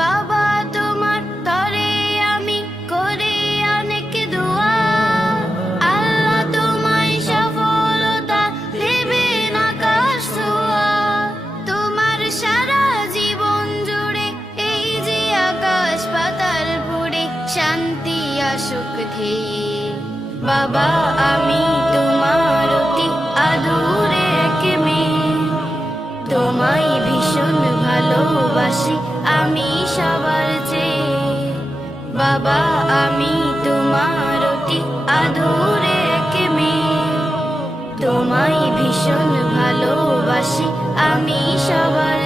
বাবা তোমার তরে আমি করি অনেক দোয়া, আল্লাহ তোমায় সফলতা দেবেন আকাশ ছোঁয়া। তোমার সারা জীবন জুড়ে এই যে আকাশ পাতাল ভরে শান্তি আসুক ধেয়ে। বাবা আমি তোমার অতি আদুরে এক মেয়ে, তোমায় ভীষণ ভালোবাসি আমি সবার চেয়ে। বাবা আমি তোমার অতি আদুরে এক মেয়ে, তোমায় ভীষণ ভালোবাসি আমি সবার